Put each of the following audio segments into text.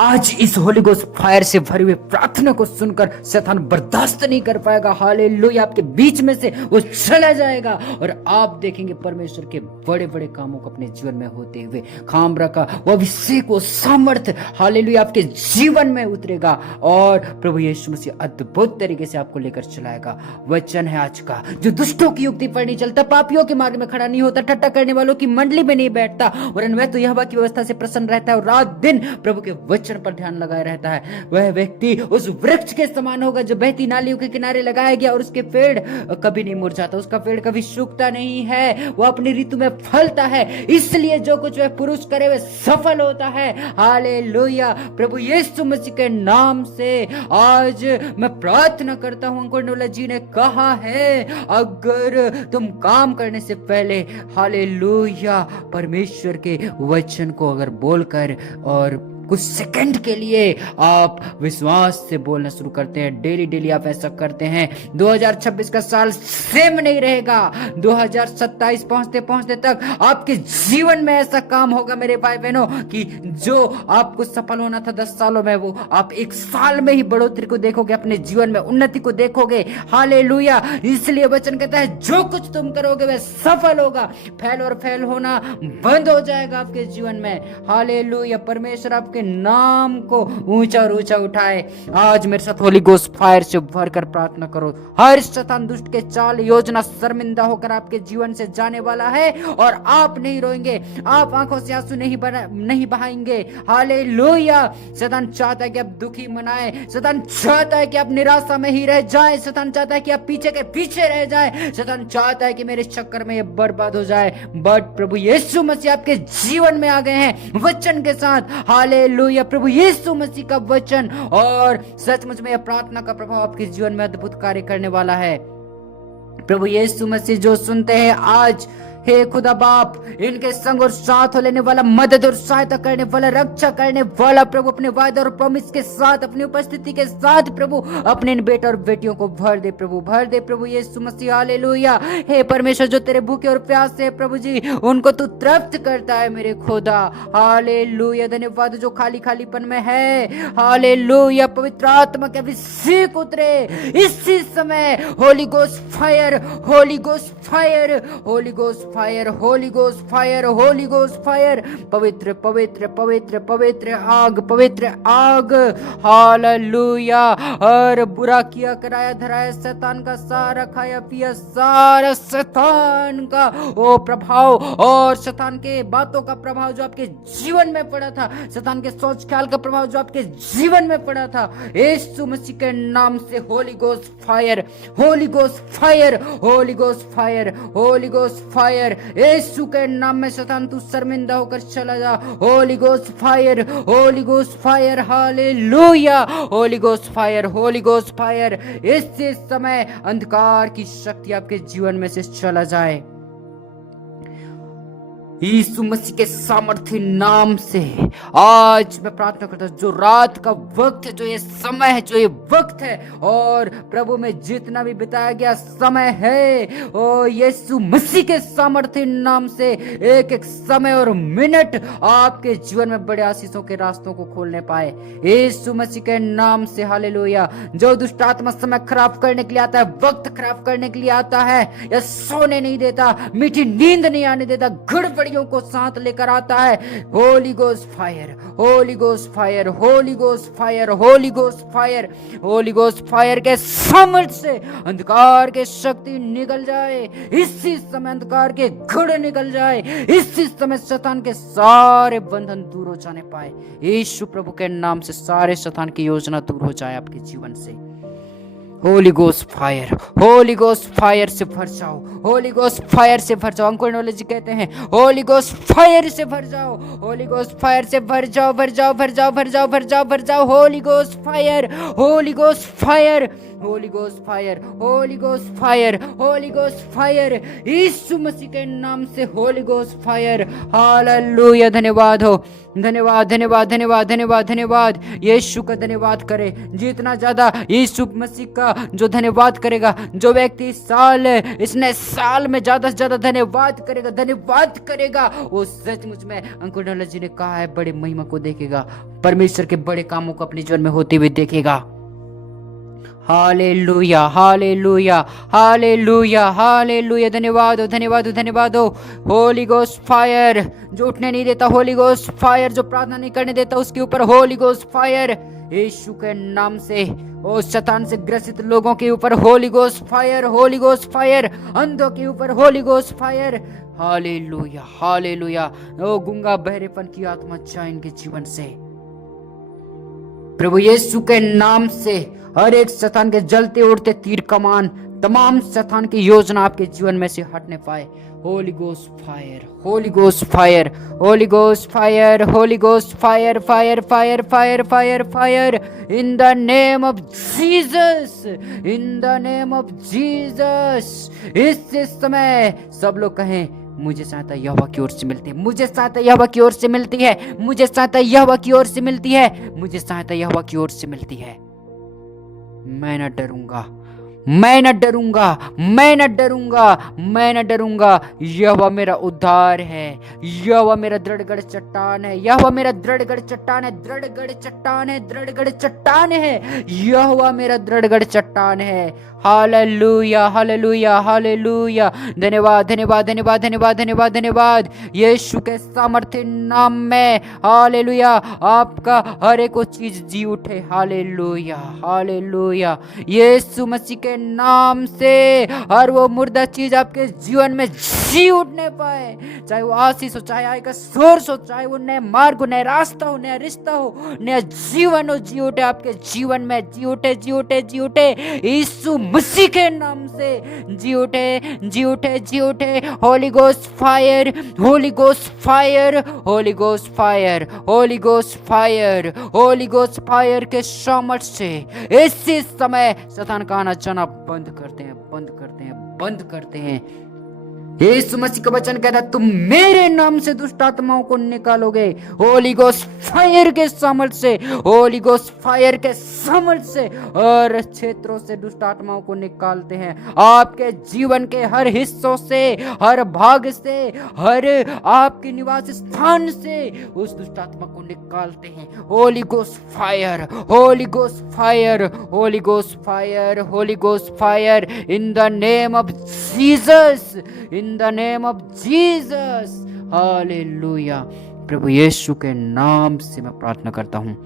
आज इस Holi ghost fire से भरी हुई प्रार्थना को सुनकर शैतान बर्दाश्त नहीं कर पाएगा। हालेलुया, आपके बीच में से वो चला जाएगा और आप देखेंगे परमेश्वर के बड़े बड़े कामों को अपने जीवन में होते हुए। खामरा का वो अभिषेक, वो सामर्थ्य हालेलुया आपके जीवन में उतरेगा और प्रभु यीशु मसीह अद्भुत तरीके से आपको लेकर चलाएगा। वचन है आज का, जो दुष्टों की युक्ति पर नहीं चलता, पापियों के मार्ग में खड़ा नहीं होता, ठट्टा करने वालों की मंडली में नहीं बैठता, वरन वह तो यहोवा की व्यवस्था से प्रसन्न रहता है और रात दिन प्रभु के वचन पर ध्यान लगाए रहता है। वह व्यक्ति उस वृक्ष के समान होगा जो बहती नालियों के किनारे लगाया गया और उसके पेड़ कभी नहीं मुरझाता, उसका पेड़ कभी सूखता नहीं है, वो अपनी ऋतु में फलता है। इसलिए जो कुछ वह पुरुष करे वह सफल होता है। हालेलुया, प्रभु यीशु मसीह के नाम से आज मैं प्रार्थना करता हूं। अंकुर जी ने कहा है, अगर तुम काम करने से पहले हालेलुया परमेश्वर के वचन को अगर बोलकर और कुछ सेकंड के लिए आप विश्वास से बोलना शुरू करते हैं, डेली डेली आप ऐसा करते हैं, 2026 का साल सेम नहीं रहेगा। 2027 पहुंचते पहुंचते तक आपके जीवन में ऐसा काम होगा मेरे भाई बहनों कि जो आपको सफल होना था 10 सालों में, वो आप 1 साल में ही बढ़ोतरी को देखोगे, अपने जीवन में उन्नति को देखोगे। हालेलुया, इसलिए वचन कहता है जो कुछ तुम करोगे वह सफल होगा। फेल और फेल होना बंद हो जाएगा आपके जीवन में। हालेलुया, परमेश्वर आपके नाम को ऊंचा और ऊंचा उठाए। आज मेरे साथ होली गोस्ट फायर से भरकर प्रार्थना करो। हर शैतान दुष्ट के चाल योजना शर्मिंदा होकर आपके जीवन से जाने वाला है और आप नहीं रोएंगे, आप आंखों से आंसू नहीं बहाएंगे। हालेलुया, शैतान चाहता है कि आप दुखी मनाए, शैतान चाहता है कि आप निराशा में ही रह जाए, शैतान चाहता है कि आप पीछे के पीछे रह जाए, शैतान चाहता है कि मेरे चक्कर में ये बर्बाद हो जाए। बट प्रभु यीशु मसीह आपके जीवन में आ गए हैं वचन के साथ। हालेलुया, प्रभु यीशु मसीह का वचन और सचमुच में यह प्रार्थना का प्रभाव आपके जीवन में अद्भुत कार्य करने वाला है। प्रभु यीशु मसीह जो सुनते हैं आज, हे खुदा बाप, इनके संग और साथ हो लेने वाला, मदद और सहायता करने वाला, रक्षा करने वाला प्रभु, अपने वायदा और प्रॉमिस के साथ, अपनी उपस्थिति के साथ प्रभु अपने इन बेटा और बेटियों को भर दे प्रभु, भर दे प्रभु यीशु मसीह। हालेलुया, हे परमेश्वर, जो तेरे भूखे और प्यास से प्रभु जी उनको तू तृप्त करता है मेरे खुदा। हालेलुया, धन्यवाद जो खाली खालीपन में है। हालेलुया, पवित्र आत्मा के अभिषेक उतरे इसी समय। Holi ghost fire, holy ghost fire, holy ghost fire, holy ghost fire, holy ghost fire, पवित्र पवित्र पवित्र पवित्र आग, पवित्र आग। हालेलुया, और बुरा किया कराया धराया शैतान का सारा खाया पिया सारा शैतान का वो प्रभाव और शैतान के बातों का प्रभाव जो आपके जीवन में पड़ा था, शैतान के सोच ख्याल का प्रभाव जो आपके जीवन में पड़ा था, यीशु मसीह के नाम से holy ghost fire, holy ghost fire, holy ghost fire, holy ghost fire, यीशु के नाम में शैतान तू शर्मिंदा होकर चला जा। Holy ghost fire, holy ghost fire, hallelujah, holy ghost fire, holy ghost fire. इस समय अंधकार की शक्ति आपके जीवन में से चला जाए यीशु मसीह के सामर्थ्य नाम से। आज मैं प्रार्थना करता हूं, जो रात का वक्त है, जो ये समय है, जो ये वक्त है और प्रभु में जितना भी बिताया गया समय है, ओ यीशु मसीह के सामर्थ्य नाम से एक एक समय और मिनट आपके जीवन में बड़े आशीषों के रास्तों को खोलने पाए यीशु मसीह के नाम से। हालेलुया, जो दुष्ट आत्मा समय खराब करने के लिए आता है, वक्त खराब करने के लिए आता है, या सोने नहीं देता, मीठी नींद नहीं आने देता, गड़बड़ियों को साथ लेकर आता है, Holi ghost fire, holy ghost fire, holy ghost fire, holy ghost fire, holy ghost fire के सामर्थ्य से अंधकार के शक्ति निकल जाए इसी समय, अंधकार के घड़े निकल जाए इसी समय, शैतान के सारे बंधन दूर हो जाने पाए यीशु प्रभु के नाम से। सारे शैतान की योजना दूर हो जाए आपके जीवन से। Holy ghost fire, holy ghost fire से भर जाओ, होली गोस्ट फायर से भर जाओ। अंकुर जी कहते हैं होली गोस्ट फायर से भर जाओ, होली गोस्ट फायर से भर जाओ, भर जाओ, भर जाओ, भर जाओ, भर जाओ, भर जाओ। Holy ghost fire, holy ghost fire, holy ghost fire, holy ghost fire, holy ghost fire, यीशु मसीह के नाम से होली गोस्ट फायर। हालेलुया, धन्यवाद हो, धन्यवाद धन्यवाद धन्यवाद धन्यवाद धन्यवाद। यीशु का धन्यवाद करे। जितना ज्यादा यीशु मसीह का जो धन्यवाद करेगा, जो व्यक्ति इस नए साल में ज्यादा से ज्यादा धन्यवाद करेगा, वो सचमुच में अंकुर ढाला जी ने कहा है बड़े महिमा को देखेगा, परमेश्वर के बड़े कामों को अपने जीवन में होते हुए देखेगा। हालेलुया हालेलुया हालेलुया हालेलुया, धन्यवाद हो धन्यवाद हो धन्यवाद हो। होली गोस्ट फायर, जो उठने नहीं देता होली गोस्ट फायर, जो प्रार्थना नहीं करने देता उसके ऊपर होली गोस्ट फायर, यीशु के नाम से। ओ शैतान से ग्रसित लोगों के ऊपर holy ghost fire, holy ghost fire, अंधों के ऊपर holy ghost fire. Hallelujah hallelujah. ओ गुंगा बहरेपन की आत्मा जाए इनके जीवन से प्रभु यीशु के नाम से। हर एक शैतान के जलते उड़ते तीर कमान, तमाम शैतान की योजना आपके जीवन में से हटने पाए। Holi ghost fire, holy ghost fire, holy ghost fire, holy ghost fire, fire fire fire fire fire, in the name of Jesus, in the name of Jesus. इस समय सब लोग कहें मुझे सहायता यहोवा की ओर से मिलती है, मुझे सहायता यहोवा की ओर से मिलती है, मुझे सहायता यहोवा की ओर से मिलती है, मुझे सहायता यहोवा की ओर से मिलती है। मैं न डरूंगा, मैं न डरूंगा, मैं न डरूंगा, मैं न डरूंगा। यहोवा मेरा उद्धार है, यहोवा मेरा दृढ़गढ़ चट्टान है, यहोवा मेरा दृढ़गढ़ चट्टान है, दृढ़गढ़ चट्टान है, दृढ़गढ़ चट्टान है, यहोवा मेरा दृढ़गढ़ चट्टान है। हालेलुया हालेलुया हालेलुया, धन्यवाद धन्यवाद धन्यवाद धन्यवाद धन्यवाद धन्यवाद। यीशु के सामर्थ्य नाम में हालेलुया आपका हर एक चीज जी उठे। हालेलुया हालेलुया, यीशु मसीह के नाम से हर वो मुर्दा चीज आपके जीवन में जी उठने पाए, चाहे वो आशीष हो, चाहे आय का सोर्स हो, चाहे वो नए मार्ग हो, नया रास्ता हो, नया रिश्ता हो, नया जीवन हो, जी उठे आपके जीवन में, जी उठे जी उठे जी उठे यीशु मसीह के नाम से, जी उठे जी उठे जी उठे। Holi ghost fire, holy ghost fire, holy ghost fire, holy ghost fire, holy ghost fire के सामर्थ्य से इसी समय शैतान का आना जाना बंद करते हैं, बंद करते हैं, बंद करते हैं। यीशु मसीह का वचन कहता है तुम मेरे नाम से दुष्ट आत्माओं को निकालोगे। होली गोस्ट फायर के सामर्थ्य से, होली गोस्ट फायर के सामर्थ्य से और क्षेत्रों से दुष्ट आत्माओं को निकालते हैं। आपके जीवन के हर हिस्सों से, हर भाग से, हर आपके निवास स्थान से उस दुष्ट आत्मा को निकालते हैं। Holy ghost fire, holy ghost fire, holy ghost fire, holy ghost fire, in the name of Jesus, in the name of Jesus. Hallelujah, प्रभु यीशु के नाम से मैं प्रार्थना करता हूँ।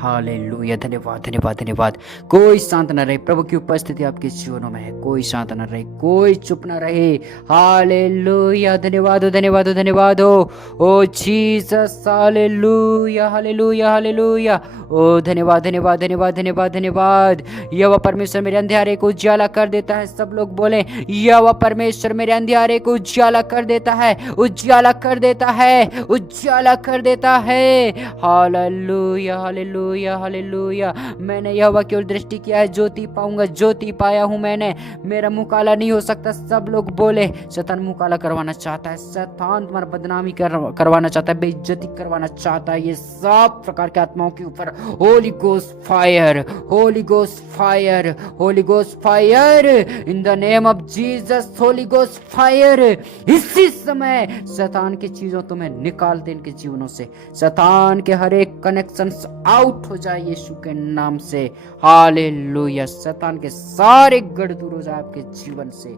हालेलुया, धन्यवाद धन्यवाद धन्यवाद। कोई शांत न रहे, प्रभु की उपस्थिति आपके जीवनों में है। कोई शांत न रहे, कोई चुप न रहे। हालेलुया, धन्यवाद हो धन्यवाद हो धन्यवाद हो। ओ जीसस, हालेलुया हालेलुया हालेलुया। ओ धन्यवाद धन्यवाद धन्यवाद धन्यवाद धन्यवाद। यहोवा परमेश्वर मेरे अंधेरे को उजाला कर देता है। सब लोग बोले यहोवा परमेश्वर मेरे अंधेरे को उजाला कर देता है, उजाला कर देता है, उजाला कर देता है। Hallelujah hallelujah hallelujah. मैंने यहोवा की ओर दृष्टि किया है, ज्योति पाऊंगा, ज्योति पाया हूं मैंने, मेरा मुंह काला नहीं हो सकता। सब लोग बोले शैतान मुंह काला करवाना चाहता है, शैतान तुम्हारा बदनामी करवाना चाहता है, बेइज्जती करवाना चाहता है। ये सब प्रकार के आत्माओं के ऊपर holy ghost fire, holy ghost fire, holy ghost fire, in the name of Jesus, Holi ghost fire. इसी समय शैतान की चीजों तुम्हें निकाल दे इनके जीवनों से। शैतान के हर एक कनेक्शन आउट हो जाए यीशु के नाम से। हालेलुया, शैतान के सारे गढ़ दूर हो जाए आपके जीवन से।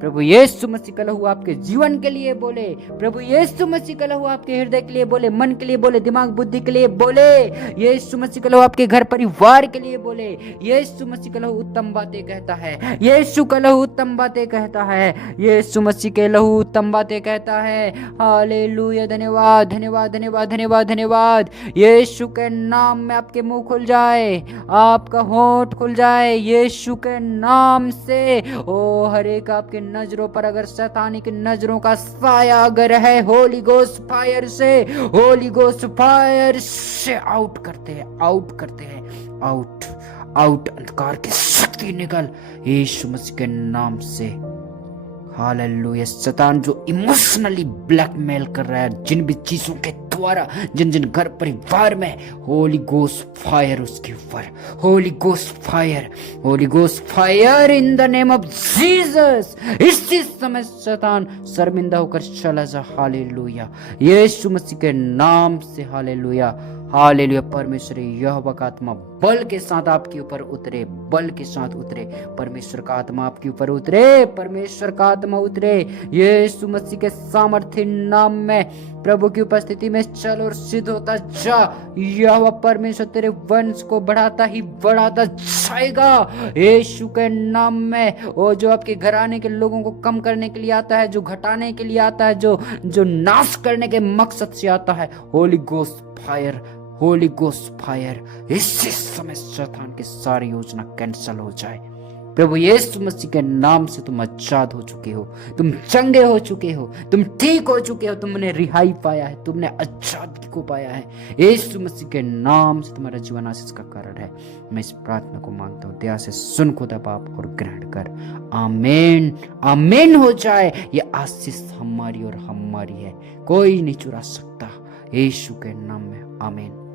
प्रभु यीशु मसीह का लहू आपके जीवन के लिए बोले, प्रभु यीशु मसीह का लहू आपके हृदय के लिए बोले, मन के लिए बोले, दिमाग बुद्धि के लिए बोले। यीशु मसीह का लहू आपके घर परिवार के लिए बोले। यीशु मसीह का लहू उत्तम बातें कहता है, यीशु का लहू उत्तम बातें कहता है, यीशु मसीह के लहू उत्तम बातें कहता है। हालेलुया, धन्यवाद धन्यवाद धन्यवाद धन्यवाद धन्यवाद। यीशु के नाम में आपके मुंह खुल जाए, आपका होंठ खुल जाए यीशु के नाम से। ओ हर एक आपके नजरों पर अगर शैतानी की नजरों का साया अगर है, होली गोस्ट फायर से, होली गोस्ट फायर से आउट करते हैं, आउट करते हैं, आउट आउट, अंधकार की शक्ति निकल यीशु मसीह के नाम से। हालेलुया। शैतान जो इमोशनली ब्लैकमेल कर रहा है जिन भी चीजों के द्वारा, जिन जिन घर परिवार में, होली गोस्ट फायर उसके ऊपर, holy ghost fire, holy ghost fire in the name of Jesus. इसी समय शैतान शर्मिंदा होकर चला जा। हालेलुया, यीशु मसीह के नाम से। Hallelujah, hallelujah. परमेश्वर यहोवा का आत्मा बल के साथ आपके ऊपर उतरे, बल के साथ उतरे। परमेश्वर का आत्मा आपके ऊपर उतरे, परमेश्वर का आत्मा उतरे। यीशु मसीह के सामर्थ्य नाम में प्रभु की उपस्थिति में चल और सिद्ध होता जा। यहोवा परमेश्वर तेरे वंश को बढ़ाता ही बढ़ाता जाएगा यीशु के नाम में। वो जो आपके घराने के लोगों को कम करने के लिए आता है, जो घटाने के लिए आता है, जो नाश करने के मकसद से आता है, Holi ghost fire, holy ghost fire. इसी समय शैतान की सारी योजना कैंसल हो जाए। प्रभु यीशु मसीह के नाम से तुम आजाद हो चुके हो, तुम चंगे हो चुके हो, तुम ठीक हो चुके हो, तुमने रिहाई पाया है, तुमने आजादी को पाया है। यीशु मसीह के नाम से तुम्हारा जीवन आशीष का कारण है। मैं इस प्रार्थना को मांगता हूँ, दया से सुन खुदा बाप और ग्रहण कर। आमीन, आमीन हो जाए। ये आशीष हमारी और हमारी है, कोई नहीं चुरा सकता। यीशु के नाम में आमीन।